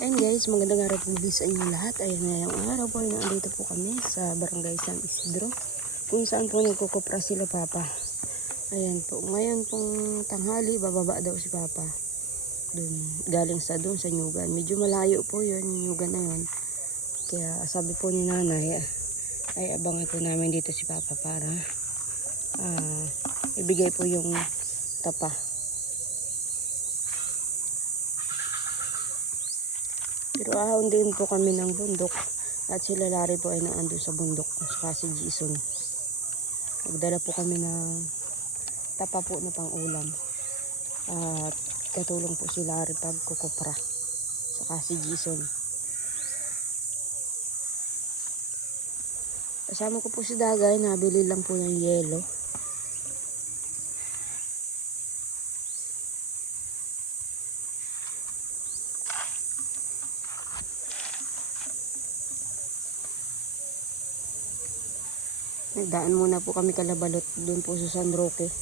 And guys, magandang araw po sa inyo lahat. Ayan, ngayong araw po ay nandito po kami sa barangay San Isidro, kung saan po nagkukupra sila Papa. Ayan po, ngayon pong tanghali, bababa daw si Papa. Dun, galing sa doon sa Nyugan. Medyo malayo po yun, yung Nyugan na yun. Kaya sabi po ni nanay, ay abangan po namin dito si Papa para ibigay po yung tapa. Pero ahon din po kami ng bundok at si Lalari po ay naandun sa bundok saka si Jason. Nagdala po kami ng tapa po na pang ulam at katulong po si Larry pag kukupra saka si Jason. Kasama ko po si Dagay, nabili lang po yung yelo. Nagdaan muna po kami kalabalot doon po sa San Roque.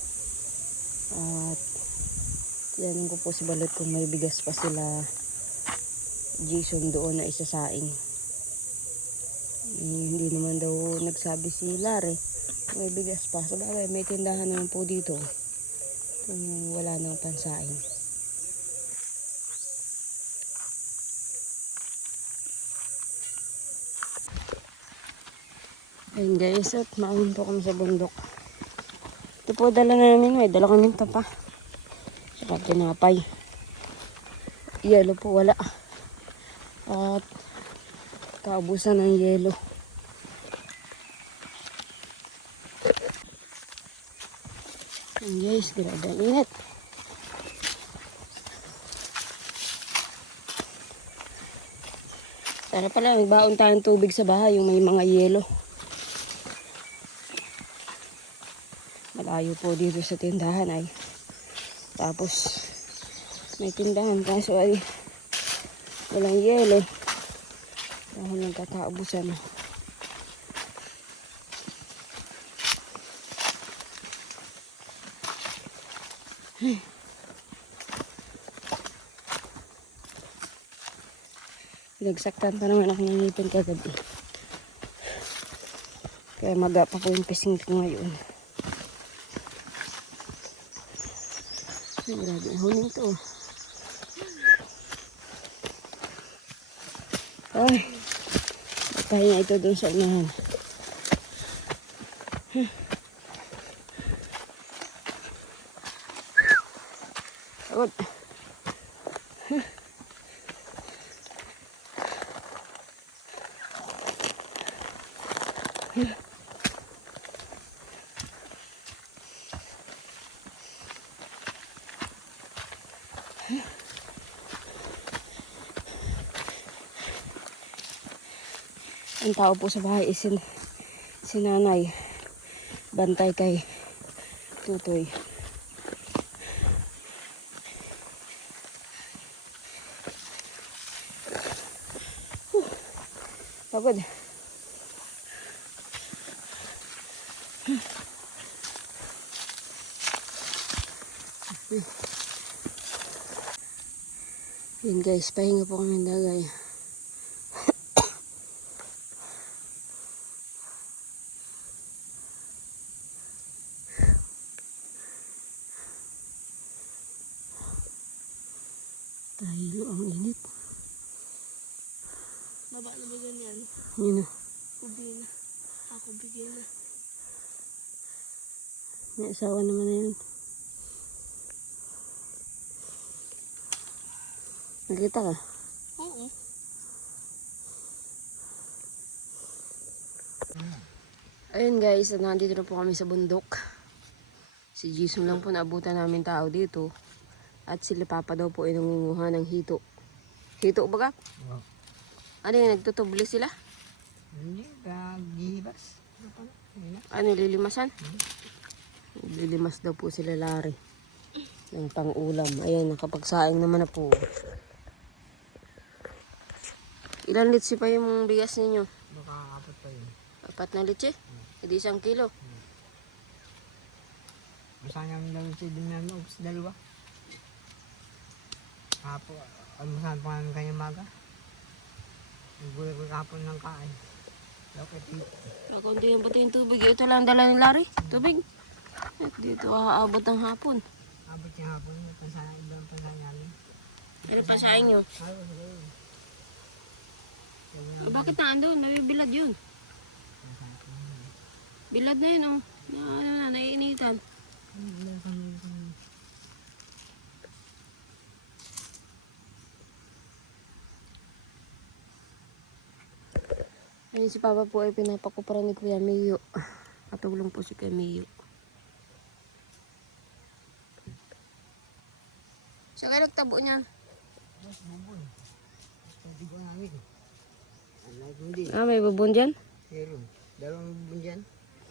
At yan ko po si Balot kung may bigas pa sila Jason doon na isasaing. Hindi naman daw nagsabi si Larry may bigas pa. Sabagay may tindahan naman po dito kung wala nang pansaing. Ayun guys, at maahon po kami sa bundok. Ito po dala namin, may dala kami tapa. Saka tinapay. Yelo po wala. At kaubusan ng yelo. Ayun guys, grabe ang init. Sana pala magbaon tayong tubig sa bahay, yung may mga yelo. Malayo po dito sa tindahan ay. Tapos may tindahan kaso ay walang yelo. Dahil nagkakaubusan. Pinagsaktan pa naman ako ng ngipin kagabi. Kaya maga pa po yung pising ko ngayon. Ay, grabe ang huling to. Ay, magpahinga ito dun sa unahan. Agad. Ang tao po sa bahay is si nanay. Bantay kay Tutoy. Pagod. Yun guys, pahinga po kami ng Dagay. Tahilo ang init. Baba na ba ganyan? Yun na. Ubi na. Ako bigay na. May asawa naman na yun. Nakita ka? Oo. Ayun guys, nandito na po kami sa bundok. Si Jason lang po naabutan namin tao dito. At sila Papa daw po ay nangunguha ng hito. Hito ba ka? Oh. Ano yung nagtutubli sila? Hindi, gihibas. Ano, lilimasan? Lilimas daw po sila Larry. Ng pang-ulam. Ayan, nakapagsaing naman na po. Ilan litsi pa yung bigas ninyo? Baka apat pa yun. 4 na litsi? Hindi 1 kilo. Basta namin daw si Dinano, dalawa. Apo, almusan pa ng kanyang maga. Nagulat ko kapon ng kain. Bakit dito? Kakunti yung pati yung tubig. Ito lang dala ni Larry. Tubig. At dito aabot ng hapon. Abot yung hapon. Ibang pansaya namin. Ano pa sa inyo? Ayaw sila yun. Bakit na andun? Nabibilad yun. Bilad na yun oh. Na, ano na, naiinitan. Ayun si Papa po ay pinapakupara ni Kuya Miyo. Katulong po si Kuya Miyo. Siya kayo nagtabo niyan. Mas bubon. Pwede ko namin. Hindi. May bubon dyan? Meron. Dalawang bubon dyan.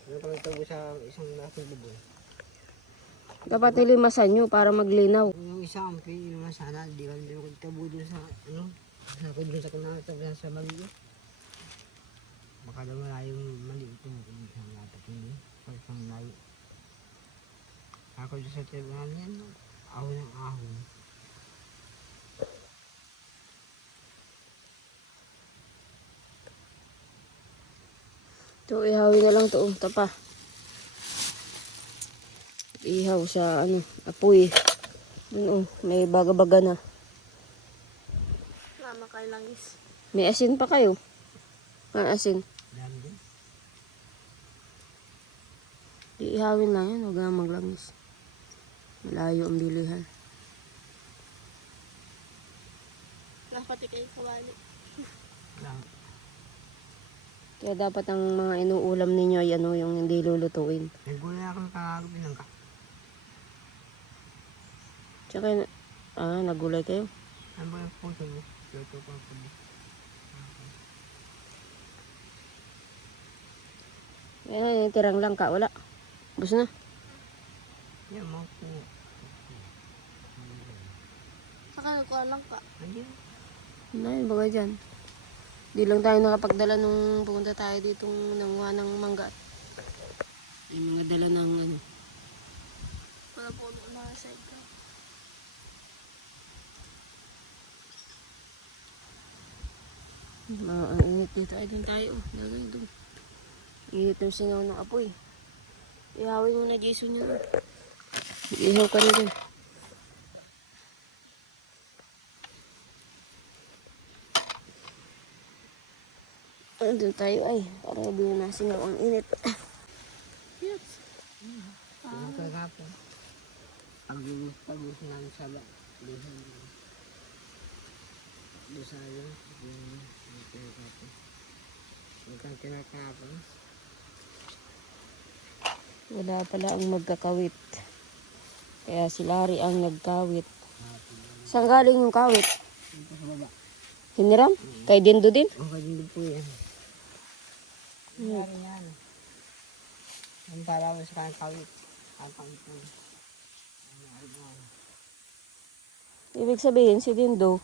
Meron kami tago sa isang laking bubon. Dapat nilimasan nyo para maglinaw. Yung isa ang piniliman sana. Di kami meron tabo doon sa ano. Sa doon sa kunatag sa maliit. Baka daw malayong maliit yung isang latak hindi. Sa isang layo. Ako doon sa tirahan yan. Ahon ng ahon. Ito, ihawin na lang ito. Tapa. Ihaw sa ano, apoy. Doon may baga-baga na. Lama kay langis. May asin pa kayo. Asin. Dami din. Ihawin lang yan. Huwag na maglangis. Malayo ang bilihan. Lang pati kay kawali. Lang. Kaya dapat ang mga inuulam ninyo ay ano, yung hindi lulutuin. Nagulay ako ng kagabi ng ka. Tsaka, nagulay kayo. Ano ba yung puso mo? Luto ko ang puso. Ayan, yung tirang lang ka. Wala. Bus na. Yan, mga po. Saka nagkuha lang ka. Andiyan. Ay, bagay dyan. Di lang tayo nakapagdala nung pumunta tayo dito nanguha ng mangga. May mga dala ng ano. Wala po mga side ka. Ang init dito. Ay, doon tayo. Lagay doon. Init ng singaw ng apoy. Ihawin mo na Jason yun. Ihaw ka na dyan. Doon tayo ay. Para di na singaw ang init. Yes. Yung kagapon. Pag-ubus namin sa ba. Doon sa yun. Yung kagapon. Yung kang kinakapon. Wala pala ang magkakawit. Kaya si Larry ang nagkawit. Saan galing yung kawit? Dito sa baba. Hiniram? Kay Dindo din? Okay, din po yan. Nangyari yan. Ang para ko sa kanyang kawit. Kakawit po. Ibig sabihin si Dindo,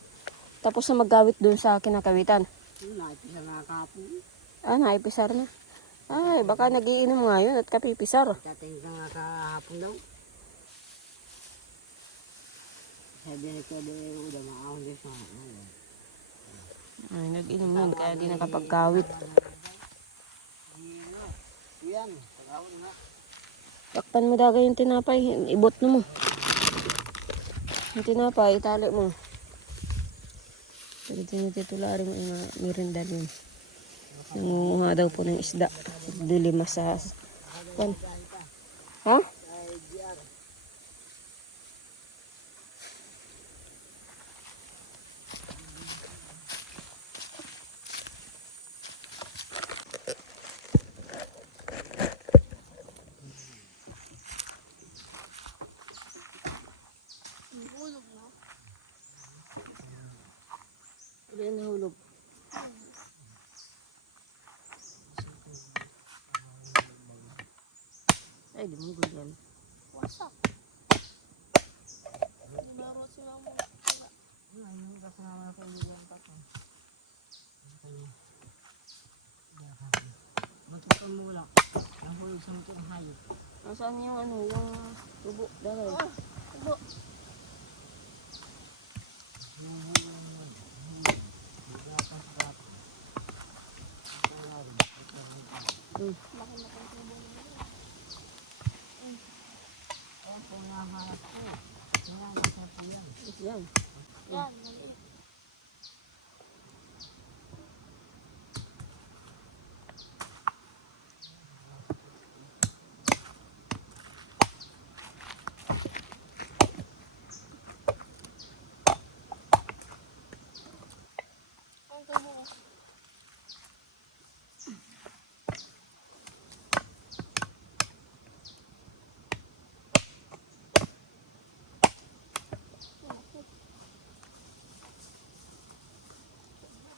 tapos na magkawit dun sa kinakawitan. Yung nakipisa na kapon. Naipisar na. Ay, baka nagiinom nga yun at kapipisar. Tatingin ka nga kahapon daw. Sabi ni ko doon yung udah maahon din sa ano. Ay, nag-inom yun kaya di nakapagkawit. Yan, pag-ahon na. Takpan mo dagay yung tinapay, ibot mo. Yung tinapay, itali mo. Pwede tinitularing mirinda yun. Nangunguha daw po ng isda. Dilima sa... Kan? Ha? Hulog na. Ano yung nahulog? Ay, lumugod yan. Wasak. Dinaro sila mo. Ayun, kasama ko yung tato. Matuto mo lang. Nahulog sa motor ng hayop. Nasaan yung ano, yung tubo? Dagay. Tubo. Laki na kang tubo nila. Ayan po nahanap ko. Nahanap po yan. Yan. Yan, maliit. Ang tubo ko.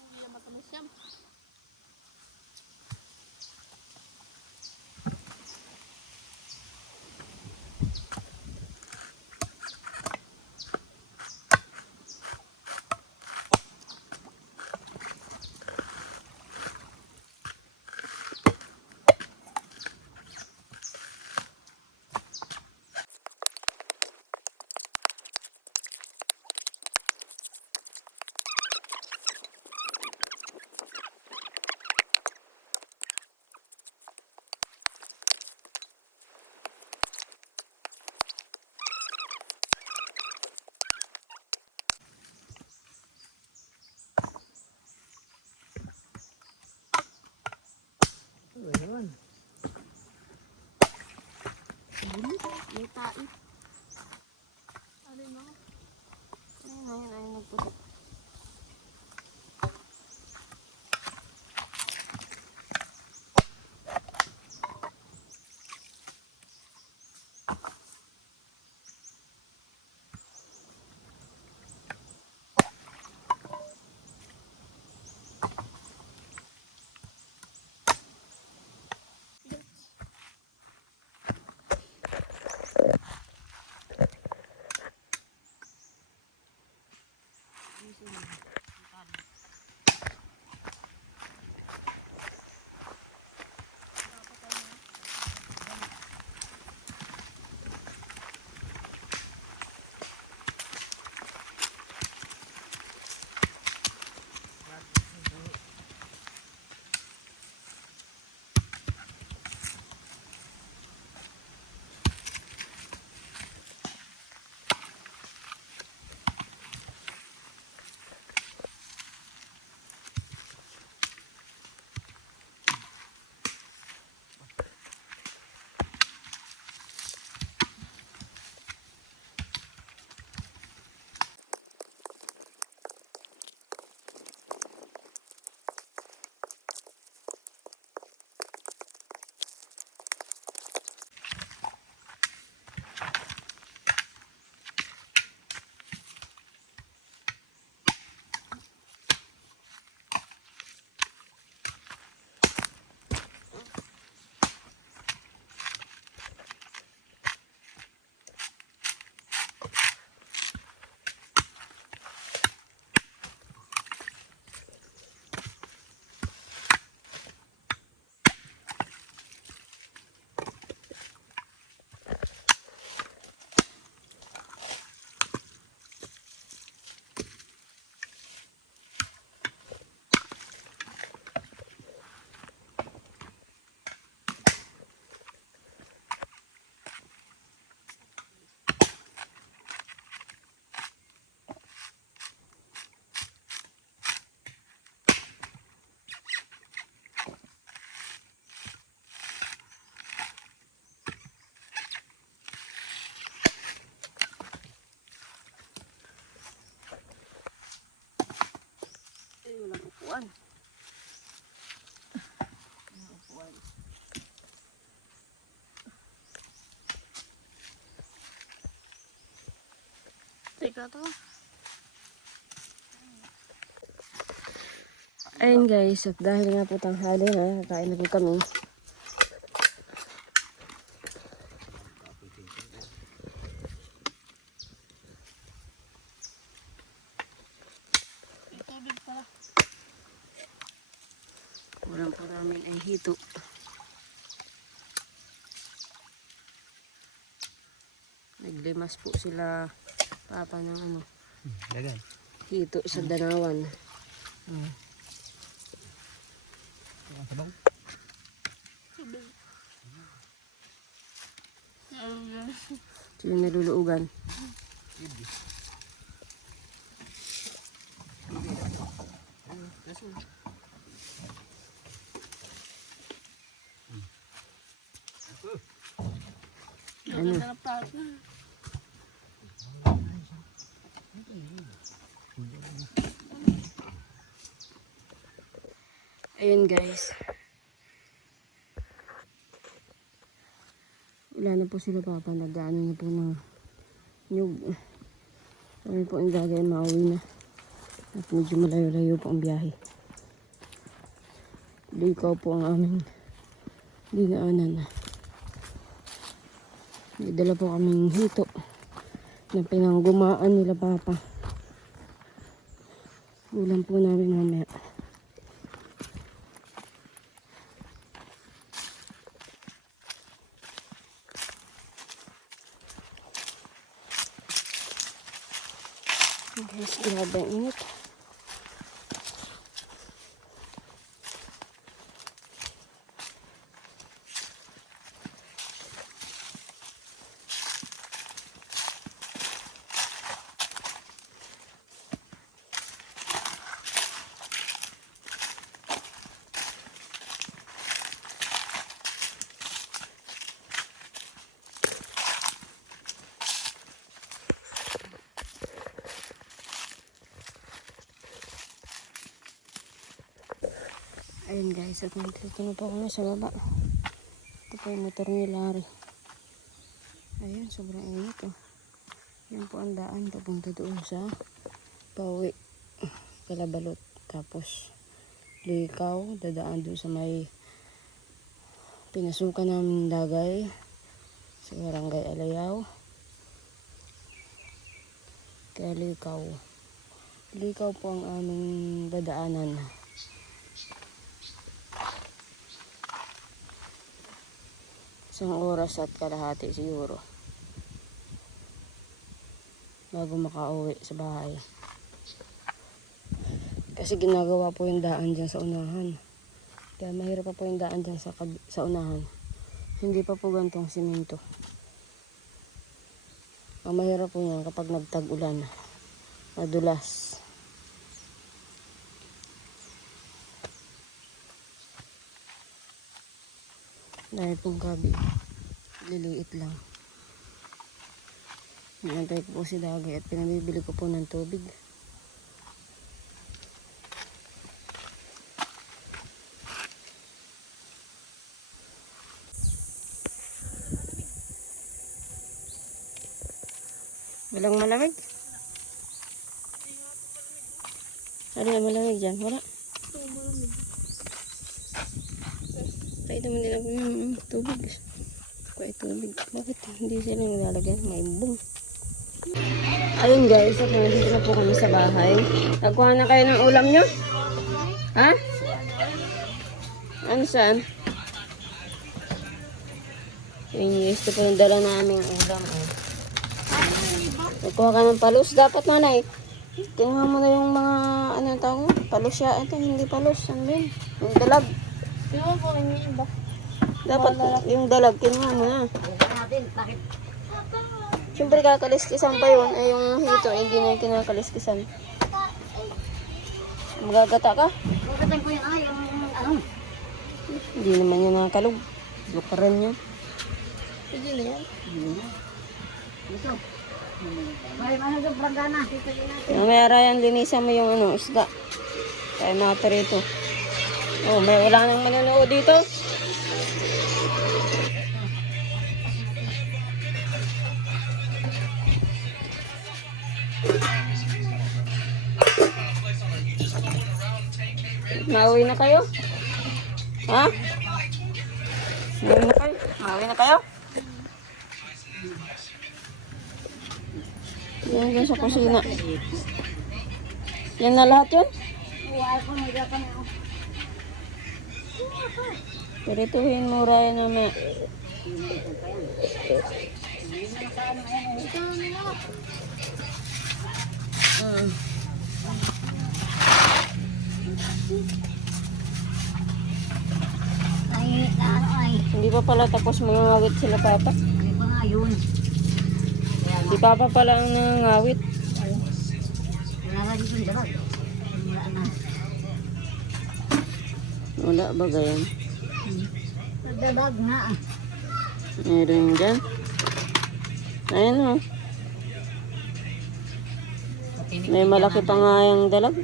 Hindi na matamis yan. Ayun. May tait. Ano yun mga? Ayun, ayun, nagputok. Walang upuan. Walang upuan. Teka to. Ayun guys, at dahil nga po tanghali na, kakain na po kami. May tubig pala. Ulam po namin ay hito. Naglimas po sila papa ng ano, Lagay. hito sa danawan. Sabaw. Tubig. Ayun. Sino naluluugan? Ang ganda ng partner. Ayun guys. Wala na po sila papa. Nag-ano na po ng nyug. Kami po ang gagawin, mauwi na. At medyo malayo-layo po ang biyahe. Likaw po ang aming dinaanan. May dala po kaming hito na pinanggumaan nila papa. Ulam po namin mamaya. Guys, grabe ang init. Ayun guys, at nandito na po kami sa baba. Ito po yung motor ni Larry. Ayun, sobrang init oh. Yan po ang daan papunta doon sa Pauwi, Kalabalot. Tapos Likaw, dadaan doon sa may pinasukan namin Dagay sa Barangay Alayaw. Kaya Likaw po ang aming dadaanan. Isang oras at kalahati siguro bago makauwi sa bahay. Kasi ginagawa po yung daan dyan sa unahan. Kaya mahirap pa po yung daan dyan sa unahan. Hindi pa po gantong simento. Ang mahirap po yan kapag nagtag-ulan. Madulas. Dahil pong gabi, liliit lang. Nantay ko po si Dagay at pinabibili ko po ng tubig. Walang malamig? Ano na malamig dyan? Wala. Ito, malamig. Kahit naman nila po yung tubig. Kahit tubig. Bakit hindi sila nilalagyan? May bong. Ayun guys, at nandito na po kami sa bahay. Nagkuha na kayo ng ulam nyo? Ha? Ano saan? Yung ito po yung dala namin ulam. Oh. Nagkuha ka ng palos. Dapat nanay. Kinuha mo na yung mga ano tawag? Palos siya. Ito hindi palos. Ano yun? Yung dalag. Tingnan po yung iba. Dapat yung dalag, kinuha mo na. Siyempre kakaliskisan pa yun. Ay yung hito, hindi na yung kinakaliskisan. Magagata ka? Magkatay ko yung ano. Hindi naman yung nakakalog. Lukaran niya. Pwede na yan. Ito. May ano yung bragana. May arayan, linisan mo yung ano, isda. Kaya maperito. Oh, may wala nang manonood dito. Mauwi na kayo? Ha? Mauwi na kayo? Mauwi na kayo? Yan dyan sa kusina. Yan na lahat yun? Pirituhin mo Ryan naman. Ay, ano ay. pa pala tapos mangangawit sila papa. Hindi pa nga yun. Kaya Si papa pala ang nangangawit. wala na dito yung dalag. Wala na. Wala ba ganyan? Nagdadag nga. Meron dyan. Ayun o. May malaki pa nga yung dalag.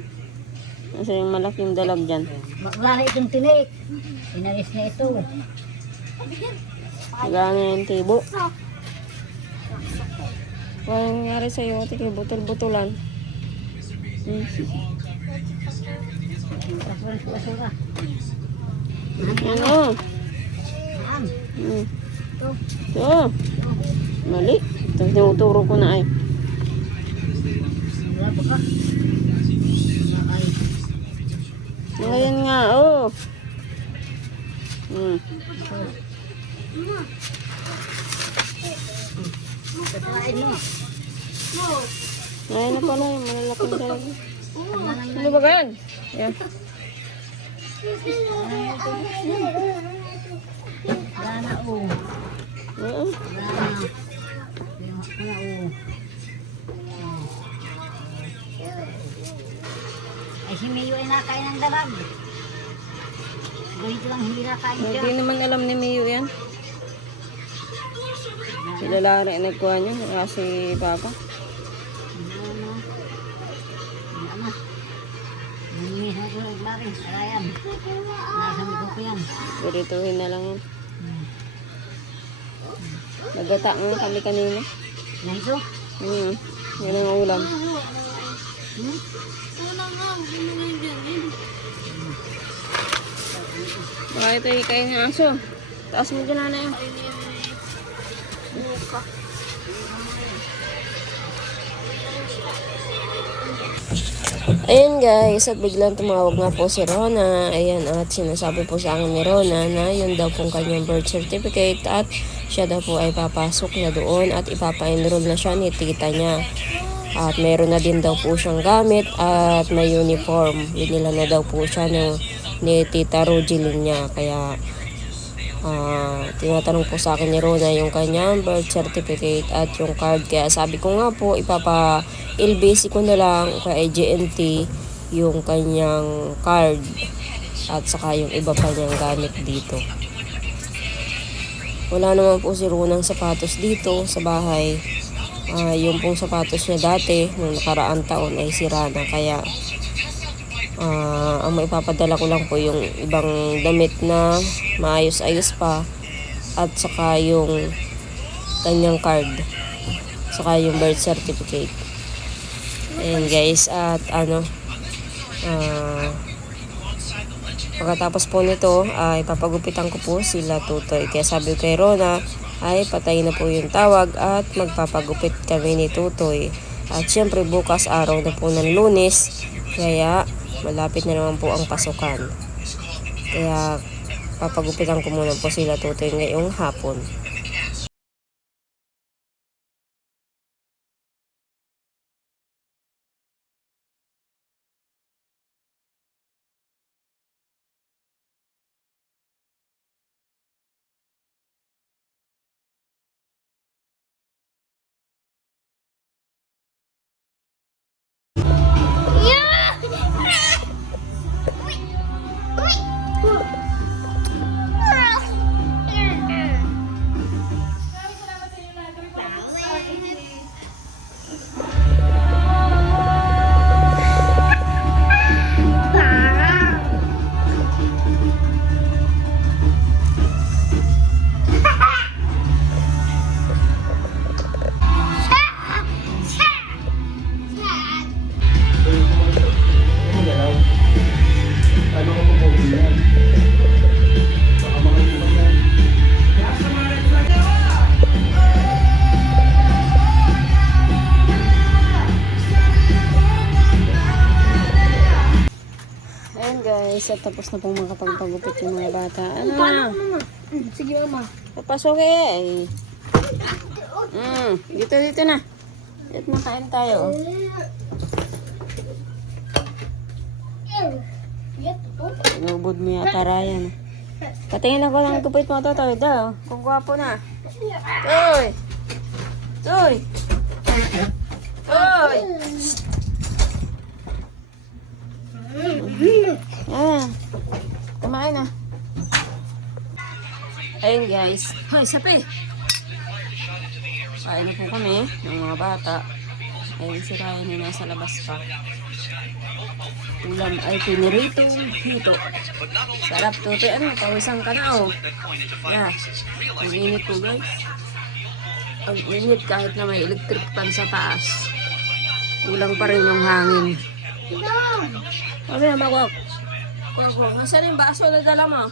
Kasi yung malaking dalag dyan. Wala na itong tinik. Inalis na ito. Gana yung tibo. Kung nangyari sa'yo, ati kay butol-butulan. Basura. Ano? Saan? Ito. Ito. Mali. Ito, tinuturo ko na ay. Wala ba ka? Ay. Ngayon nga, oh. Kasain mo. Ngayon na pala yung malalaking dalag. Ano ba ganyan? Yan. Wala na oh. Oo. Wala na. Wala oh. Ay si Mayo ay nakain ng dalag. Ganito lang hindi nakain siya. Hindi naman alam ni Mio yan. Sila Lara ay nagkuha niya. Kasi papa. Pirituhin na lang yan. Nagata nga kami kanina. Na ito? Yan ang ulam. Wala nga. Hindi mo yung ganyan. Baka ito kain ng aso. Taas mo dyan na yun. Ayan guys, at biglang tumawag nga po si Rona. Ayan, at sinasabi po sa akin ni Rona na yun daw pong kanyang birth certificate at siya daw po ay papasok na doon at ipapa-enroll na siya ni tita niya. At meron na din daw po siyang gamit at may uniform. Binila na daw po siya ni tita Rogelyn niya. Kaya tinatanong po sa akin ni Rona yung kanyang birth certificate at yung card. Kaya sabi ko nga po, ilbasi ko na lang kay GNT yung kanyang card at saka yung iba pa niyang gamit dito. Wala naman po si Ronang sapatos dito sa bahay. Yung pong sapatos niya dati nung nakaraang taon ay sira na. Kaya ang maipapadala ko lang po yung ibang damit na maayos-ayos pa at saka yung kanyang card saka yung birth certificate. Ayan guys, at pagkatapos po nito ay ipapagupitan ko po sila Tutoy. Kaya sabi ko kay Rona ay patay na po yung tawag at magpapagupit kami ni Tutoy. At syempre bukas araw na po ng Lunes, kaya malapit na naman po ang pasukan. Kaya papagupitan ko muna po sila Tutoy ngayong hapon. Guys, at tapos na pong makapagpagupit yung mga bata. Ano na? Sige, Mama. Papasok eh. Dito na. Dito na kain tayo. Inubod mo yata Ryan. Patingin ako ng tupit mo, Totoy. Daw, kung gwapo na. Toy! Toy! Toy! Ah, kumain na. Ayun guys. Hoy, sapi! Kain na po kami ng mga bata. Ayun si Ryan na nasa labas pa. Ulam ay piniritong hito. Sarap to. Ano, pawisan ka na oh. Yeah. Ang init po guys. Ang init kahit na may electric fan sa taas. Kulang pa rin yung hangin. Sabi na, makwak. Nasaan yung baso na dala mo?